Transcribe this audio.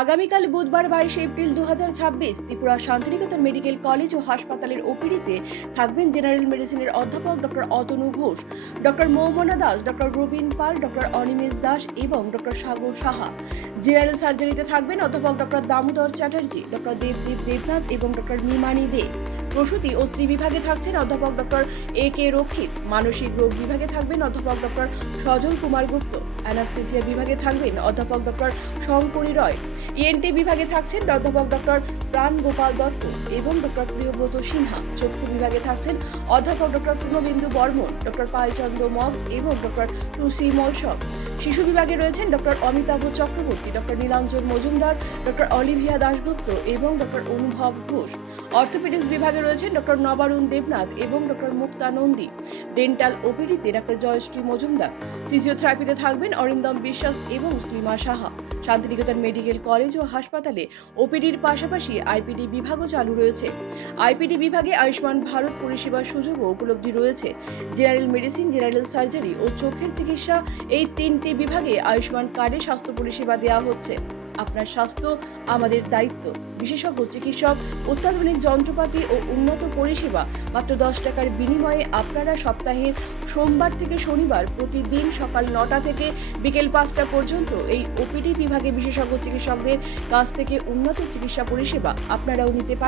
আগামীকাল বুধবার 22 April 2026 Tripura Santiniketan medical college ও হাসপাতালের ওপিডিতে থাকবেন জেনারেল মেডিসিনের অধ্যাপক doctor Atanu Ghosh, doctor Moumana Das, doctor Rabin Pal, doctor Animesh Das এবং ডক্টর সাগর সাহা। জেনারেল সার্জারিতে থাকবেন অধ্যাপক ডক্টর দামোদর চ্যাটার্জি, ডক্টর দেবদীপ দেবনাথ এবং ডক্টর নিমানি দে। প্রসূতি ও স্ত্রী বিভাগে থাকছেন অধ্যাপক ডক্টর এ কে রক্ষিত। মানসিক রোগ বিভাগে থাকবেন অধ্যাপক ডক্টর সজল কুমার গুপ্ত। অ্যানাস্থেসিয়া বিভাগে থাকবেন অধ্যাপক ডক্টর শঙ্করী রয়। ইএনটি বিভাগে থাকছেন অধ্যাপক ডক্টর প্রাণ গোপাল দত্ত এবং ডক্টর প্রিয়ব্রত সিনহা। চক্ষু বিভাগে থাকছেন অধ্যাপক ডক্টর পূর্ণবিন্দু বর্মন, ডক্টর পালচন্দ্র মগ এবং ডক্টর টুসি মলসব। শিশু বিভাগে রয়েছেন doctor Amitabh Chakraborty, doctor Nilanjan Majumdar, doctor Olivia Dasgupta এবং ডক্টর অনুভব ঘোষ। অর্থোপেডিক্স বিভাগে রয়েছেন ডক্টর নবারুণ দেবনাথ এবং ডক্টর মুক্তা নন্দী। ডেন্টাল ওপিডিতে ডক্টর জয়শ্রী মজুমদার। ফিজিওথেরাপিতে থাকবেন অরিন্দম বিশ্বাস এবং শ্রীমা সাহা। শান্তিনিকেতন মেডিকেল কলেজ ও হাসপাতালে ওপিডির পাশাপাশি আইপিডি বিভাগও চালু রয়েছে। আইপিডি বিভাগে আয়ুষ্মান ভারত পরিষেবার সুযোগও উপলব্ধি রয়েছে। জেনারেল মেডিসিন, জেনারেল সার্জারি ও চোখের চিকিৎসা, এই তিনটি বিভাগে আয়ুষ্মান কার্ডে স্বাস্থ্য পরিষেবা দেওয়া হচ্ছে। আপনার স্বাস্থ্য আমাদের দায়িত্ব। বিশেষজ্ঞ চিকিৎসক, অত্যাধুনিক যন্ত্রপাতি ও উন্নত পরিষেবা মাত্র 10 টাকার বিনিময়ে আপনারা সপ্তাহের সোমবার থেকে শনিবার প্রতিদিন সকাল 9টা থেকে বিকেল 5টা পর্যন্ত এই ওপিডি বিভাগে বিশেষজ্ঞ চিকিৎসকদের কাছ থেকে উন্নত চিকিৎসা পরিষেবা আপনারাও নিতে পারেন।